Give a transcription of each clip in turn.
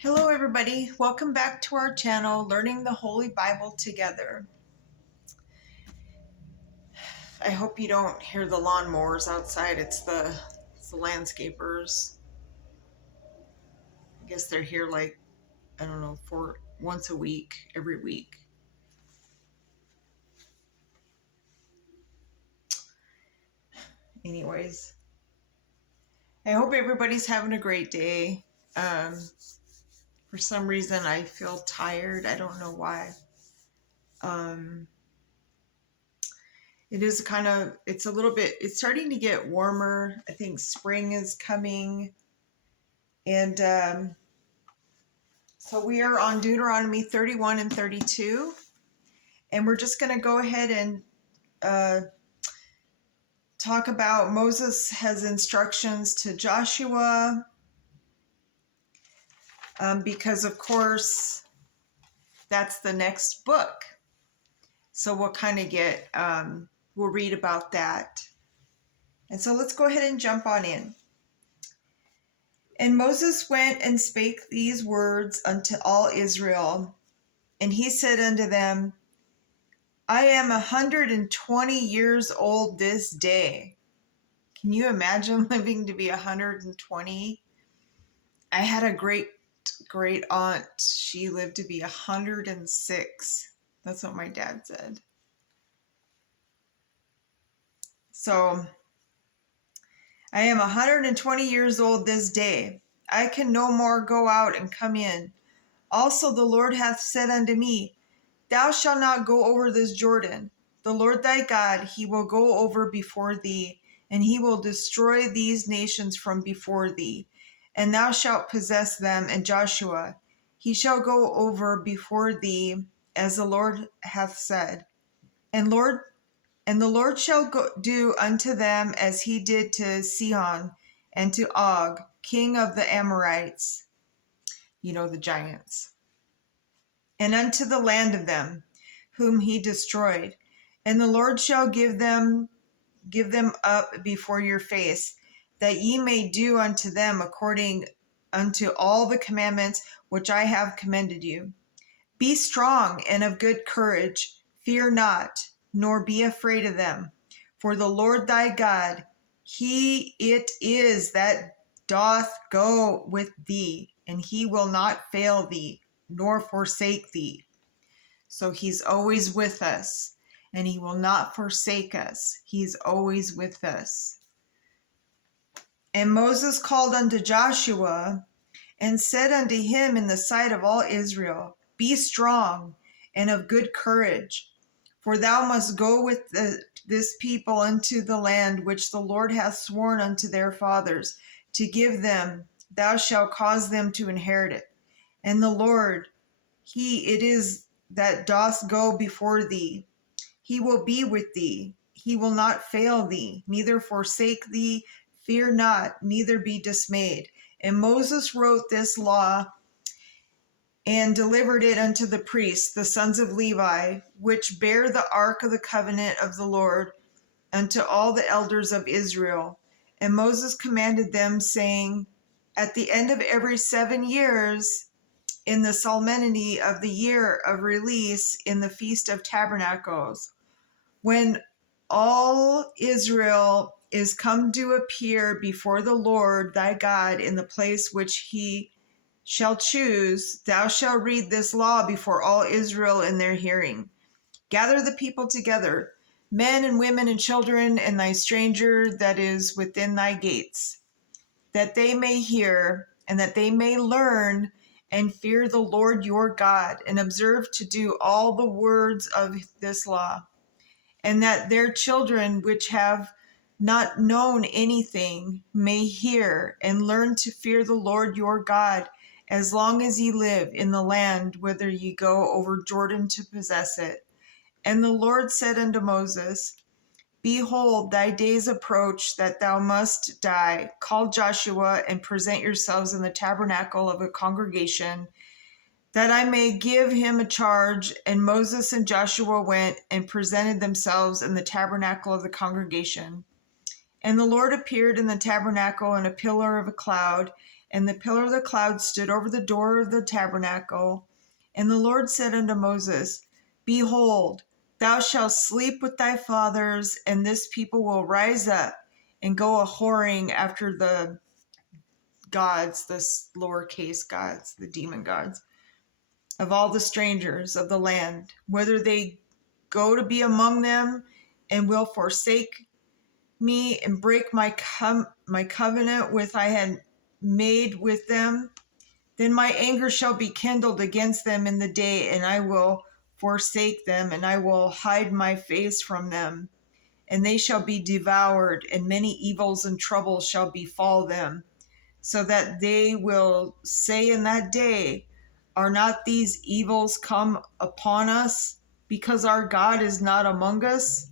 Hello everybody, welcome back to our channel, Learning the Holy Bible Together. I hope you don't hear the lawnmowers outside, it's the landscapers. I guess they're here like, I don't know, for once a week, every week. Anyways, I hope everybody's having a great day. For some reason I feel tired, I don't know why. It's a little bit, it's starting to get warmer. I think spring is coming. And so we are on Deuteronomy 31 and 32. And we're just going to go ahead and talk about Moses has instructions to Joshua. Because, of course, that's the next book. So we'll kind of we'll read about that. And so let's go ahead and jump on in. And Moses went and spake these words unto all Israel. And he said unto them, I am 120 years old this day. Can you imagine living to be 120? I had a great aunt. She lived to be 106. That's what my dad said. So I am 120 years old this day. I can no more go out and come in. Also the Lord hath said unto me, Thou shalt not go over this Jordan. The Lord thy God, he will go over before thee, and he will destroy these nations from before thee. And thou shalt possess them, and Joshua, he shall go over before thee, as the Lord hath said. And the Lord shall do unto them as he did to Sihon and to Og, king of the Amorites, the giants, and unto the land of them, whom he destroyed. And the Lord shall give them up before your face, that ye may do unto them according unto all the commandments which I have commanded you. Be strong and of good courage, fear not, nor be afraid of them. For the Lord thy God, he it is that doth go with thee, and he will not fail thee, nor forsake thee. So he's always with us, and he will not forsake us. He's always with us. And Moses called unto Joshua, and said unto him in the sight of all Israel, Be strong and of good courage, for thou must go with this people unto the land which the Lord hath sworn unto their fathers to give them. Thou shalt cause them to inherit it. And the Lord, he it is that doth go before thee. He will be with thee. He will not fail thee, neither forsake thee. Fear not, neither be dismayed. And Moses wrote this law and delivered it unto the priests, the sons of Levi, which bear the ark of the covenant of the Lord, unto all the elders of Israel. And Moses commanded them, saying, At the end of every 7 years, in the solemnity of the year of release, in the Feast of Tabernacles, when all Israel is come to appear before the Lord thy God in the place which he shall choose, thou shalt read this law before all Israel in their hearing. Gather the people together, men and women and children, and thy stranger that is within thy gates, that they may hear, and that they may learn, and fear the Lord your God, and observe to do all the words of this law, and that their children which have not known anything may hear and learn to fear the Lord your God as long as ye live in the land whither ye go over Jordan to possess it. And the Lord said unto Moses, Behold, thy days approach that thou must die. Call Joshua and present yourselves in the tabernacle of a congregation, that I may give him a charge. And Moses and Joshua went and presented themselves in the tabernacle of the congregation. And the Lord appeared in the tabernacle in a pillar of a cloud, And the pillar of the cloud stood over the door of the tabernacle. And the Lord said unto Moses, Behold, thou shalt sleep with thy fathers, and this people will rise up and go a whoring after the gods, the lowercase gods, the demon gods, of all the strangers of the land, whether they go to be among them and will forsake me and break my covenant which I had made with them. Then my anger shall be kindled against them in the day, and I will forsake them, and I will hide my face from them. And they shall be devoured, and many evils and troubles shall befall them, so that they will say in that day, Are not these evils come upon us, because our God is not among us?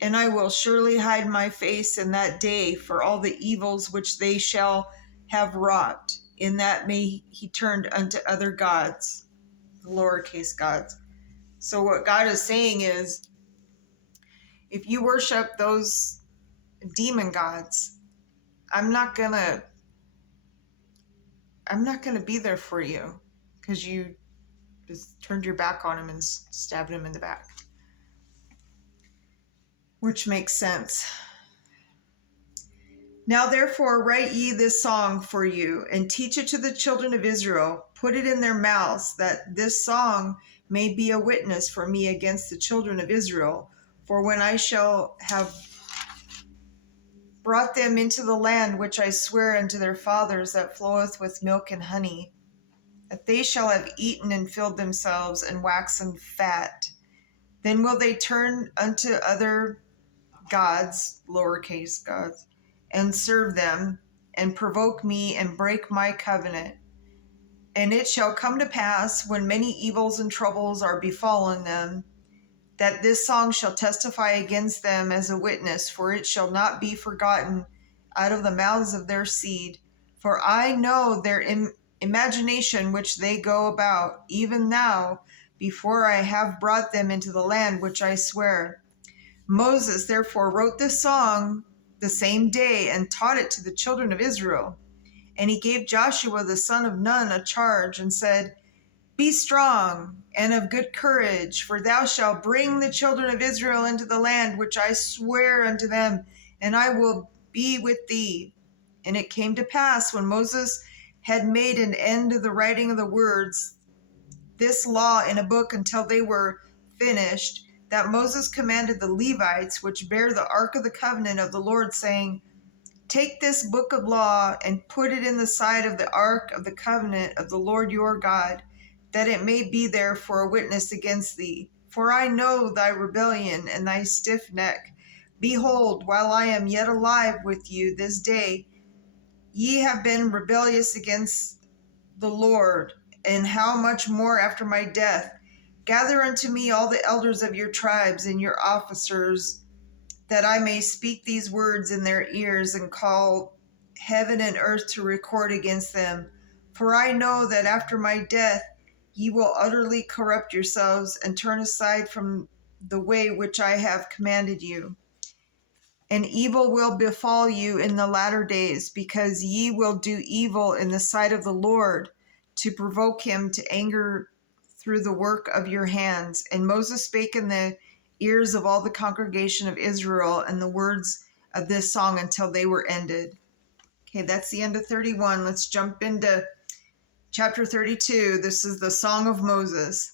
And I will surely hide my face in that day for all the evils which they shall have wrought. In that may he turned unto other gods, the lowercase gods. So what God is saying is, if you worship those demon gods, I'm not gonna be there for you because you just turned your back on him and stabbed him in the back. Which makes sense. Now therefore write ye this song for you, and teach it to the children of Israel. Put it in their mouths, that this song may be a witness for me against the children of Israel. For when I shall have brought them into the land which I swear unto their fathers, that floweth with milk and honey, that they shall have eaten and filled themselves and waxen fat, then will they turn unto other gods, lowercase gods, and serve them, and provoke me, and break my covenant. And it shall come to pass, when many evils and troubles are befallen them, that this song shall testify against them as a witness, for it shall not be forgotten out of the mouths of their seed. For I know their imagination which they go about, even now, before I have brought them into the land which I swear. Moses therefore wrote this song the same day and taught it to the children of Israel. And he gave Joshua the son of Nun a charge and said, Be strong and of good courage, for thou shalt bring the children of Israel into the land which I swear unto them, and I will be with thee. And it came to pass, when Moses had made an end of the writing of the words, this law in a book until they were finished, that Moses commanded the Levites, which bear the ark of the covenant of the Lord, saying, Take this book of law and put it in the side of the ark of the covenant of the Lord your God, that it may be there for a witness against thee. For I know thy rebellion and thy stiff neck. Behold, while I am yet alive with you this day, ye have been rebellious against the Lord, and how much more after my death? Gather unto me all the elders of your tribes and your officers, that I may speak these words in their ears and call heaven and earth to record against them. For I know that after my death ye will utterly corrupt yourselves and turn aside from the way which I have commanded you. And evil will befall you in the latter days, because ye will do evil in the sight of the Lord, to provoke him to anger through the work of your hands. And Moses spake in the ears of all the congregation of Israel and the words of this song until they were ended. Okay, that's the end of 31. Let's jump into chapter 32. This is the Song of Moses.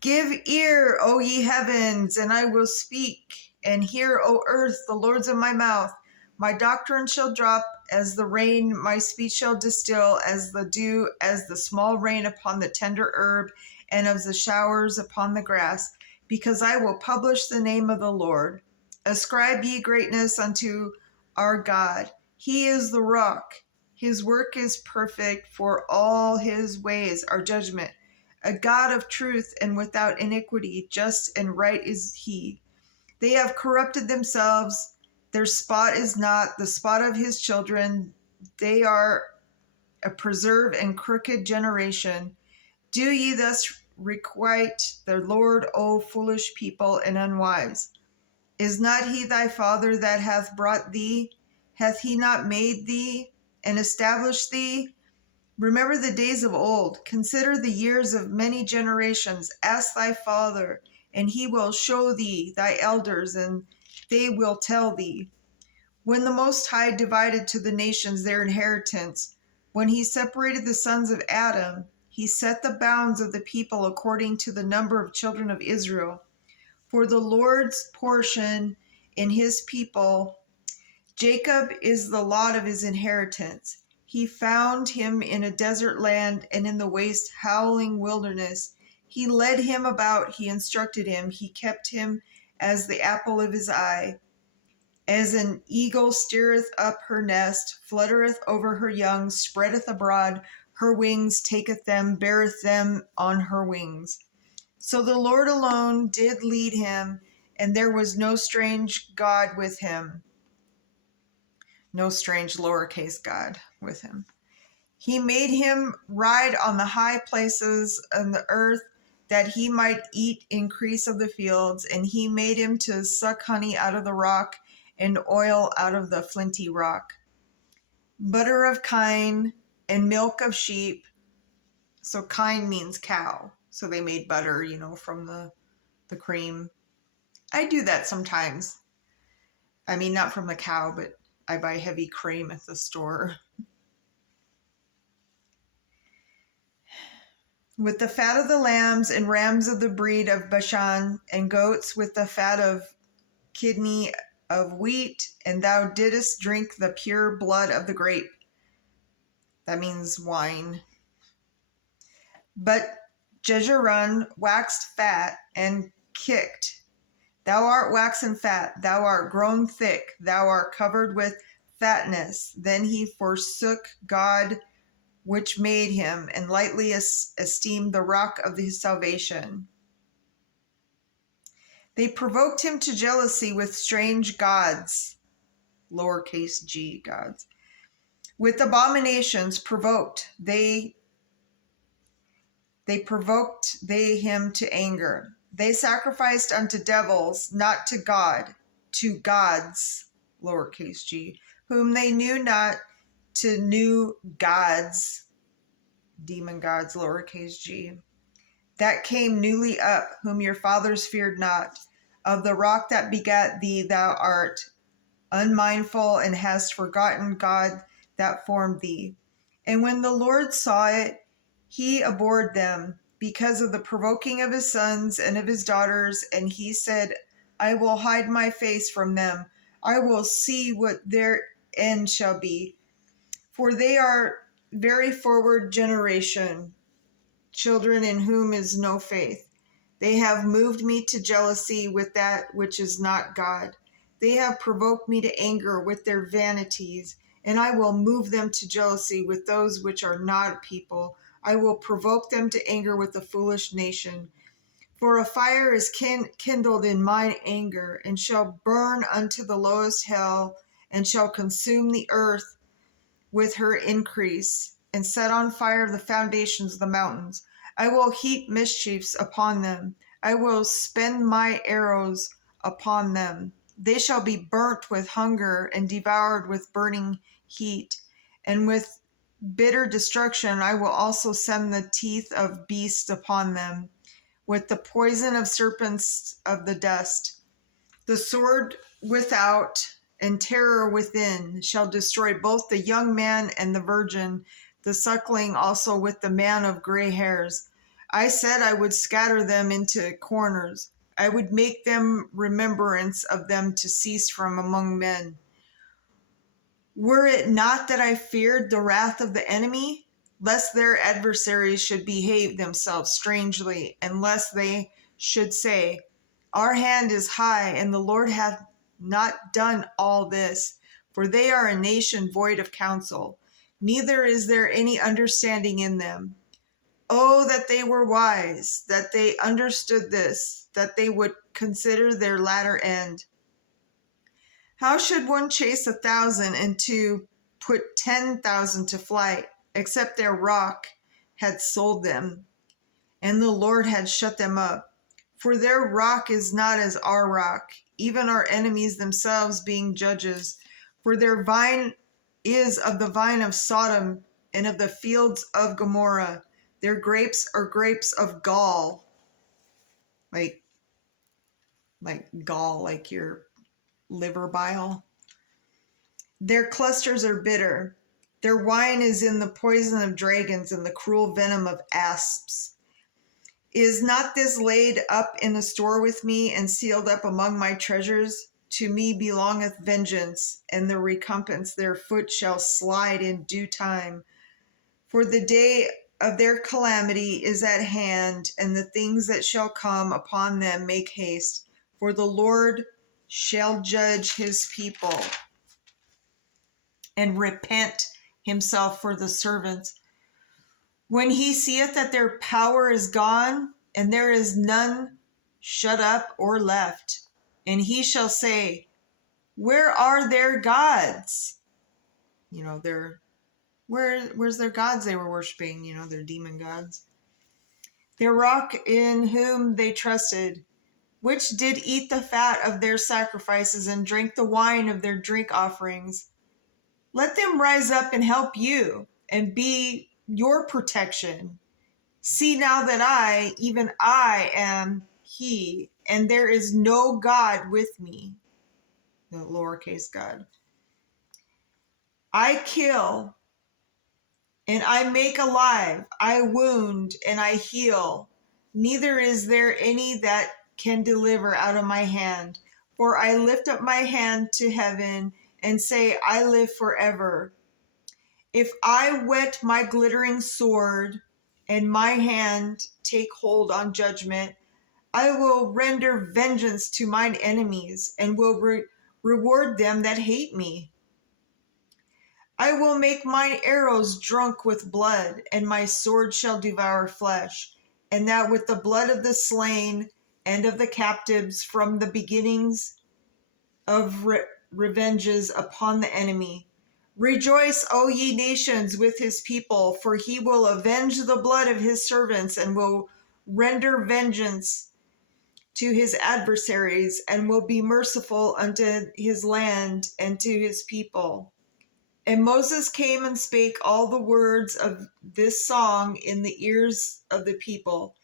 Give ear, O ye heavens, and I will speak, and hear, O earth, the Lord's of my mouth. My doctrine shall drop as the rain, my speech shall distill as the dew, as the small rain upon the tender herb, and of the showers upon the grass, because I will publish the name of the Lord. Ascribe ye greatness unto our God. He is the rock. His work is perfect, for all his ways are judgment. A God of truth and without iniquity, just and right is he. They have corrupted themselves. Their spot is not the spot of his children. They are a preserved and crooked generation. Do ye thus requite the Lord, O foolish people and unwise? Is not he thy father that hath brought thee? Hath he not made thee? and establish thee. Remember the days of old. Consider the years of many generations. Ask thy father, and he will show thee thy elders, and they will tell thee. When the Most High divided to the nations their inheritance, when he separated the sons of Adam, he set the bounds of the people according to the number of children of Israel. For the Lord's portion in his people, Jacob is the lot of his inheritance. He found him in a desert land and in the waste, howling wilderness. He led him about, he instructed him, he kept him as the apple of his eye. As an eagle stirreth up her nest, fluttereth over her young, spreadeth abroad her wings, taketh them, beareth them on her wings. So the Lord alone did lead him, and there was no strange God with him. No strange lowercase God with him. He made him ride on the high places on the earth, that he might eat increase of the fields, and he made him to suck honey out of the rock, and oil out of the flinty rock. Butter of kine and milk of sheep. So kine means cow. So they made butter, from the cream. I do that sometimes. I mean, not from the cow, but I buy heavy cream at the store. With the fat of the lambs and rams of the breed of Bashan, and goats with the fat of kidney of wheat, and thou didst drink the pure blood of the grape. That means wine. But Jeshurun waxed fat and kicked. Thou art waxen fat, thou art grown thick, thou art covered with fatness. Then he forsook God which made him, and lightly esteemed the rock of his salvation. They provoked him to jealousy with strange gods, lowercase g gods. With abominations provoked they him to anger. They sacrificed unto devils, not to God, to gods, lowercase g, whom they knew not, to new gods, demon gods, lowercase g, that came newly up, whom your fathers feared not. Of the rock that begat thee, thou art unmindful, and hast forgotten God that formed thee. And when the Lord saw it, he abhorred them, because of the provoking of his sons and of his daughters, and he said, I will hide my face from them. I will see what their end shall be. For they are very forward generation, children in whom is no faith. They have moved me to jealousy with that which is not God. They have provoked me to anger with their vanities, and I will move them to jealousy with those which are not a people. I will provoke them to anger with a foolish nation. For a fire is kindled in mine anger, and shall burn unto the lowest hell, and shall consume the earth with her increase, and set on fire the foundations of the mountains. I will heap mischiefs upon them. I will spend my arrows upon them. They shall be burnt with hunger and devoured with burning heat. And with bitter destruction I will also send the teeth of beasts upon them, with the poison of serpents of the dust. The sword without and terror within shall destroy both the young man and the virgin, the suckling also with the man of gray hairs. I said I would scatter them into corners. I would make them remembrance of them to cease from among men. Were it not that I feared the wrath of the enemy, lest their adversaries should behave themselves strangely, and lest they should say, Our hand is high, and the Lord hath not done all this. For they are a nation void of counsel, neither is there any understanding in them. Oh, that they were wise, that they understood this, that they would consider their latter end. How should one chase 1,000 and to put 10,000 to flight, except their rock had sold them, and the Lord had shut them up? For their rock is not as our rock, even our enemies themselves being judges. For their vine is of the vine of Sodom and of the fields of Gomorrah. Their grapes are grapes of gall, like gall, like your liver bile. Their clusters are bitter. Their wine is in the poison of dragons and the cruel venom of asps. Is not this laid up in a store with me and sealed up among my treasures? To me belongeth vengeance, and the recompense their foot shall slide in due time. For the day of their calamity is at hand, and the things that shall come upon them make haste. For the Lord shall judge his people and repent himself for the servants. When he seeth that their power is gone, and there is none shut up or left, and he shall say, where are their gods? Where's their gods they were worshiping, their demon gods. Their rock in whom they trusted, which did eat the fat of their sacrifices and drink the wine of their drink offerings. Let them rise up and help you and be your protection. See now that I, even I, am he, and there is no God with me. The lowercase God. I kill and I make alive. I wound and I heal. Neither is there any that can deliver out of my hand. For I lift up my hand to heaven and say, I live forever. If I whet my glittering sword and my hand take hold on judgment, I will render vengeance to mine enemies and will reward them that hate me. I will make mine arrows drunk with blood, and my sword shall devour flesh, and that with the blood of the slain and of the captives from the beginnings of revenges upon the enemy. Rejoice, O ye nations, with his people, for he will avenge the blood of his servants and will render vengeance to his adversaries and will be merciful unto his land and to his people. And Moses came and spake all the words of this song in the ears of the people.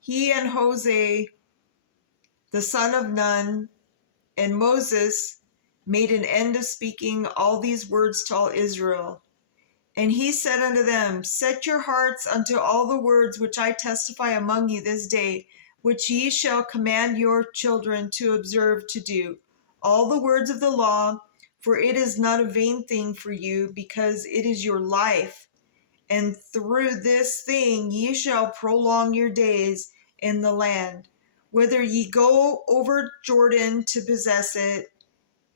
He and Hosea, the son of Nun, and Moses made an end of speaking all these words to all Israel. And he said unto them, set your hearts unto all the words which I testify among you this day, which ye shall command your children to observe to do. All the words of the law, for it is not a vain thing for you, because it is your life. And through this thing ye shall prolong your days in the land, whether ye go over Jordan to possess it.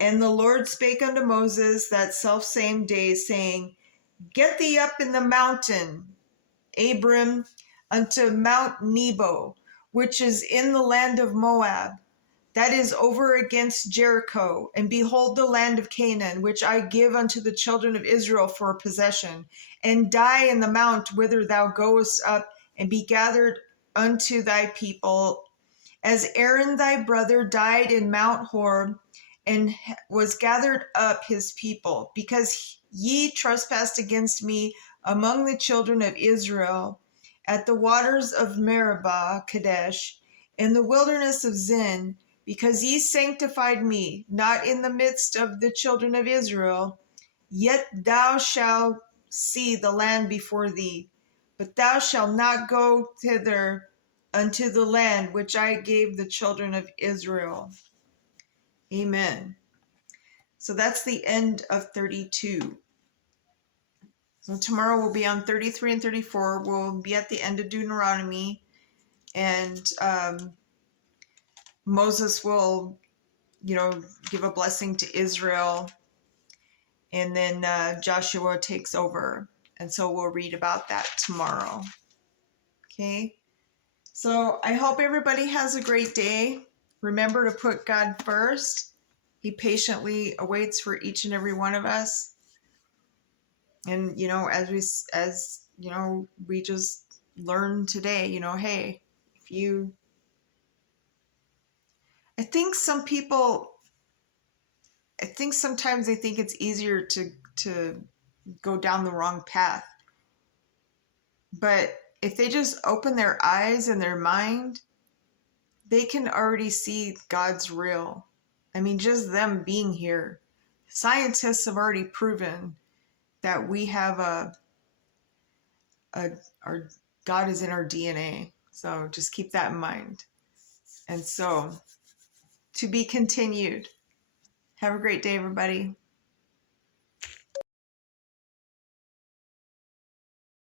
And the Lord spake unto Moses that selfsame day, saying, get thee up in the mountain, Abram, unto Mount Nebo, which is in the land of Moab, that is over against Jericho, and behold the land of Canaan, which I give unto the children of Israel for a possession, and die in the mount whither thou goest up, and be gathered unto thy people, as Aaron thy brother died in Mount Horeb, and was gathered up his people, because ye trespassed against me among the children of Israel at the waters of Meribah, Kadesh, in the wilderness of Zin, because ye sanctified me, not in the midst of the children of Israel. Yet thou shalt see the land before thee, but thou shalt not go thither unto the land which I gave the children of Israel. Amen. So that's the end of 32. So tomorrow we'll be on 33 and 34. We'll be at the end of Deuteronomy, and Moses will, give a blessing to Israel, and then Joshua takes over. And so we'll read about that tomorrow. Okay. So I hope everybody has a great day. Remember to put God first. He patiently awaits for each and every one of us. And, we just learned today, hey, I think sometimes they think it's easier to to go down the wrong path. But if they just open their eyes and their mind, they can already see God's real. I mean, just them being here. Scientists have already proven that we have our God is in our DNA. So just keep that in mind. And so, to be continued. Have a great day, everybody.